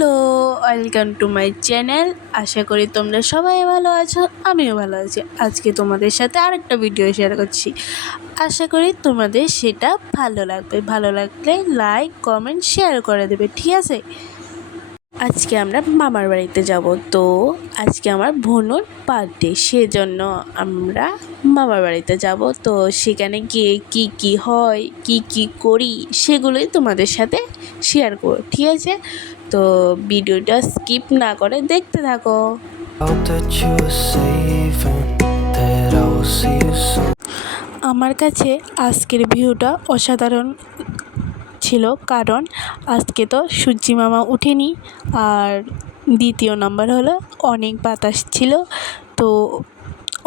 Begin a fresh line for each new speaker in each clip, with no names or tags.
Hello, welcome to my channel. আশা করি তোমরা সবাই ভালো আছো, আমিও ভালো আছি। আজকে তোমাদের সাথে আরেকটা ভিডিও শেয়ার করছি। আশা করি তোমাদের সেটা ভালো লাগবে। ভালো লাগলে লাইক কমেন্ট শেয়ার করে দেবে, ঠিক আছে? আজকে আমরা মামার বাড়িতে যাব। তো আজকে আমার বোনুর বার্থডে সেজন্য আমরা মামার বাড়িতে যাব। তো সেখানে গিয়ে কি কি হয়, কি কি করি, সেগুলোই তোমাদের সাথে শেয়ার করো ঠিক আছে? তো ভিডিওটা স্কিপ না করে দেখতে থাকো. আমার কাছে আজকের ভিউটা অসাধারণ ছিল, কারণ আজকে তো সূর্যি মামা উঠেনি, আর দ্বিতীয় নাম্বার হলো অনেক বাতাস ছিল, তো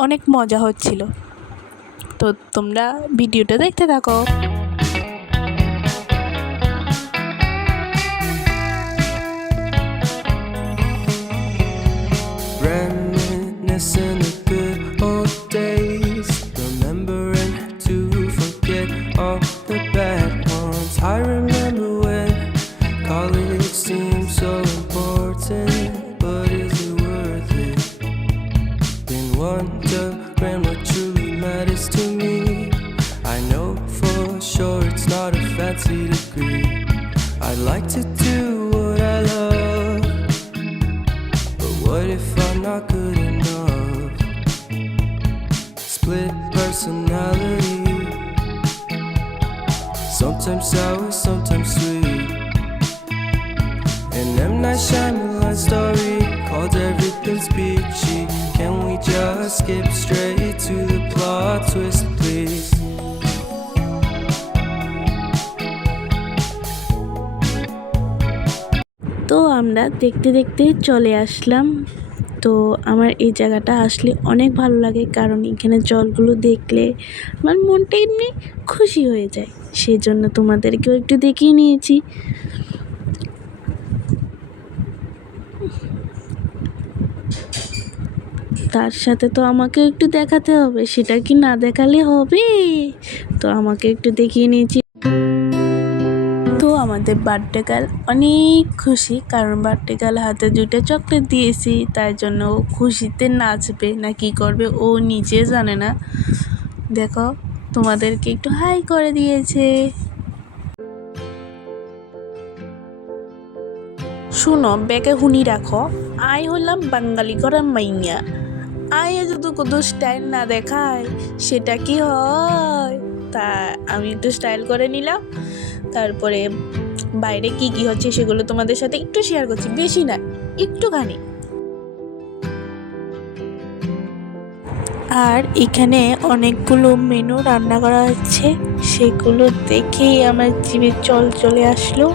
অনেক মজা হচ্ছিল তো তোমরা ভিডিওটা দেখতে থাকো
Reminiscing the good old days. Remembering to forget all the bad ones. I remember when college seemed so important. But is it worth it? Been wondering what truly matters to me. I know for sure it's not a fancy degree. I'd like to do not good enough? Split personality. Sometimes sour, sometimes sweet. An M. Night Shyamalan story called Everything's Peachy. Can we just skip straight to the plot twist, please?
তো আমরা দেখতে দেখতে চলে আসলাম তো আমার এই জায়গাটা আসলে অনেক ভালো লাগে কারণ এখানে জলগুলো দেখলে আমার মনটা এমনি খুশি হয়ে যায়। সেই জন্য তোমাদেরকেও একটু দেখিয়ে নিয়েছি। তার সাথে তো আমাকে একটু দেখাতে হবে, সেটা কি না দেখালে হবে? তো আমাকে একটু দেখিয়ে নিয়েছি আমাদের বার্থডে গার্ল অনেক খুশি, কারণ বার্থডে গার্ল হাতে দুটো চকলেট দিয়েছি, তাই জন্য ও খুশিতে নাচবে না কি করবে ও নিজে জানে না। দেখো, তোমাদেরকে একটু হাই করে দিয়েছে। শুনো, ব্যাগে হুনি রাখো। আই হলাম বাঙালি করার মাইয়া। আয় যদি কত স্টাইল না দেখায়, সেটা কি হয়? তা আমি একটু স্টাইল করে নিলাম। তারপরে বাইরে কি কি হচ্ছে সেগুলো তোমাদের সাথে একটু শেয়ার করছি, বেশি না একটুখানি। আর এখানে অনেকগুলো মেনু রান্না করা হচ্ছে, সেগুলো দেখেই আমার জিভে জল চলে আসলো।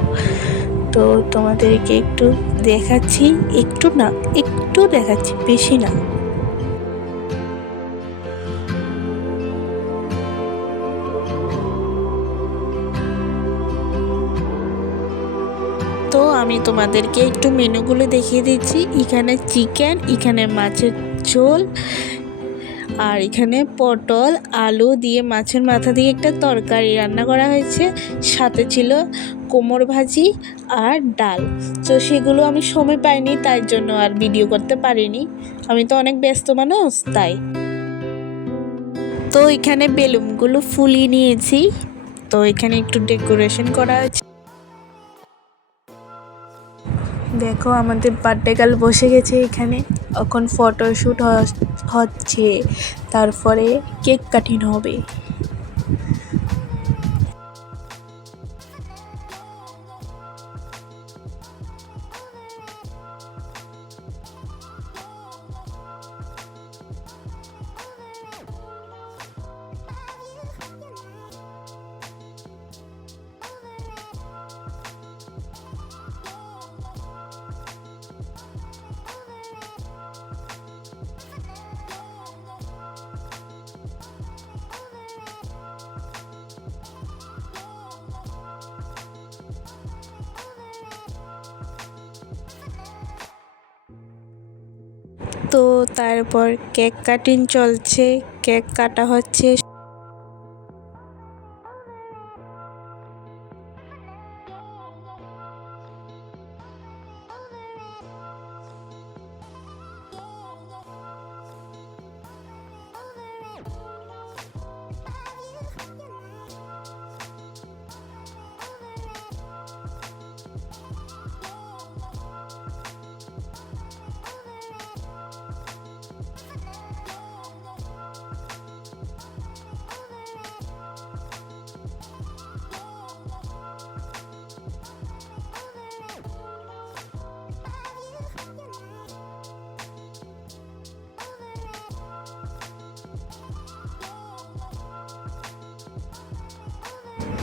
তো তোমাদেরকে একটু দেখাচ্ছি, একটু না, একটু দেখাচ্ছি, বেশি না। আমি তোমাদেরকে একটু মেনুগুলো দেখিয়ে দিচ্ছি। এখানে চিকেন, এখানে মাছের ঝোল, আর এখানে পটল, আলু দিয়ে মাছের মাথা দিয়ে একটা তরকারি রান্না করা হয়েছে। সাথে ছিল কোমর ভাজি আর ডাল। তো সেগুলো আমি সময় পাইনি, তাই জন্য আর ভিডিও করতে পারিনি। আমি তো অনেক ব্যস্ত মানুষ, তাই। তো এখানে বেলুনগুলো ফুলিয়ে নিয়েছি। তো এখানে একটু ডেকোরেশন করা হয়েছে। দেখো আমাদের বার্থডে গার্ল বসে গেছে এখানে। এখন ফটোশ্যুট হচ্ছে। তারপরে কেক কাটিং হবে। তো তারপর কেক কাটিং চলছে কেক কাটা হচ্ছে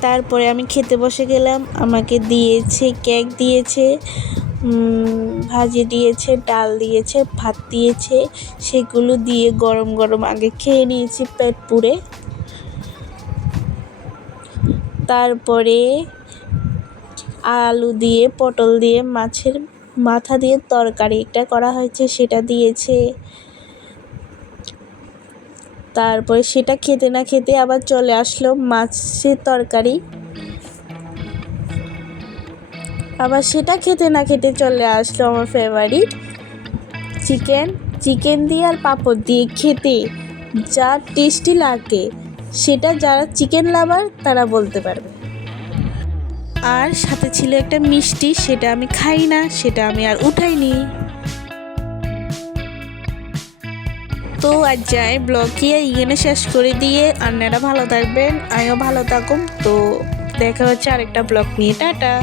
তারপরে আমি খেতে বসে গেলাম। আমাকে দিয়েছে কেক দিয়েছে ভাজি দিয়েছে, ডাল দিয়েছে, ভাত দিয়েছে, সেগুলো দিয়ে গরম গরম আগে খেয়ে নিয়েছি পেট পুড়ে। তারপরে আলু দিয়ে, পটল দিয়ে, মাছের মাথা দিয়ে তরকারি একটা করা হয়েছে, সেটা দিয়েছে। তারপরে সেটা খেতে না খেতে আবার চলে আসলো মাছের তরকারি। আবার সেটা খেতে না খেতে চলে আসলো আমার ফেভারিট চিকেন চিকেন দিয়ে আর পাঁপড় দিয়ে খেতে যা টেস্টি লাগে, সেটা যারা চিকেন লাভার তারা বলতে পারবে। আর সাথে ছিল একটা মিষ্টি, সেটা আমি খাই না, সেটা আমি আর উঠাইনি। তো আর যাই ব্লগে, এখানে শেষ করে দিয়ে আপনারা ভালো থাকবেন, আমিও ভালো থাকুম, তো দেখা হচ্ছে আরেকটা ব্লগ নিয়ে। টাটা।